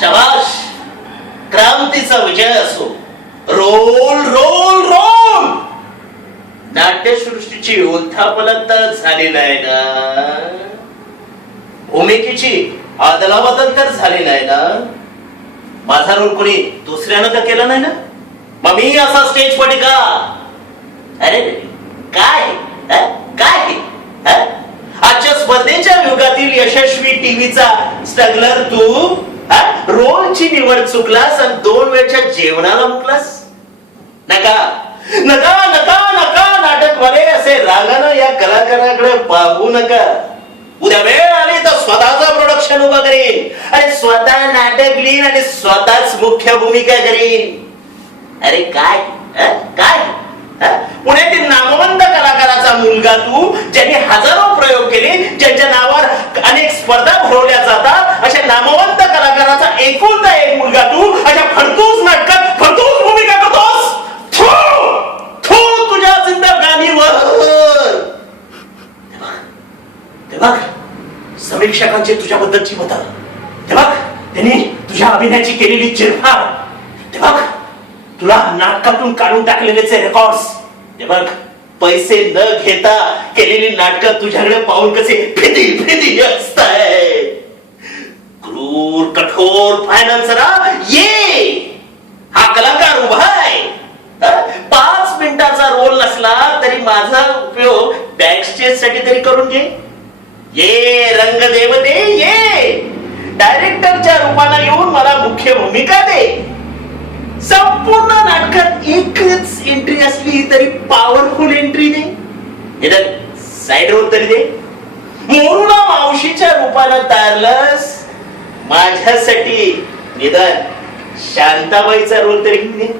शाबाश, क्रांतीचा विजय असो. Roll roll roll. नाट्यसृष्टीची उत्थापन तर झाली नाही ना, भूमिकेची अदलाबदल तर झाली नाही ना, माझा रोल कोणी दुसऱ्यानं तर केला नाही ना, मग मी असा स्टेज पडी का? अरे काय काय आजच्या स्पर्धेच्या युगातील यशस्वी टीव्हीचा स्ट्रगलर तू रोलची निवड चुकलास आणि 2 वेळच्या जेवणाला मुकलास. नका नका नका नका नाटकवाले असे रागानं या कलाकाराकडे पाहू नका. उद्या वेळ आली तर स्वतःचा प्रोडक्शन उभा करीन आणि स्वतः नाटक लिहीन आणि स्वतःच मुख्य भूमिका करीन. अरे काय काय पुण्यातील नामवंत कलाकाराचा मुलगा तू, ज्यांनी हजारो प्रयोग केले, ज्यांच्या नावावर अनेक स्पर्धा भरवल्या जातात, अशा नामवंत कलाकाराचा एकुलता एक मुलगा तू अशा फडतूस नाटकात फडतूस भूमिका करतोस. तुझ्या जिंदगानीवर ते बघ समीक्षकांची तुझ्याबद्दलची मतं, ते बघ त्यांनी तुझ्या अभिनयाची केलेली चिरफाड, ते बघ तुला नाटकातून काढून टाकलेले रेकॉर्ड्स, ते बघ पैसे न घेता केलेली नाटकं तुझ्याकडे पाहून कसे भीती भीती असताय. क्रूर कठोर फायनान्सरा ये, हा कलाकार उभा आहे. 5 मिनिटाचा रोल नसला तरी माझा उपयोग बॅकस्टेज साठी तरी करून घे. ये रंगदेवते ये, डायरेक्टरच्या रूपाने येऊन मला मुख्य भूमिका दे. संपूर्ण नाटकात एकच एंट्री असली तरी पॉवरफुल एंट्री दे. निदान साइड रोल तरी दे. मोरूला मावशीच्या रूपानं तारलंस, माझ्यासाठी निदान शांताबाईचा रोल तरी दे.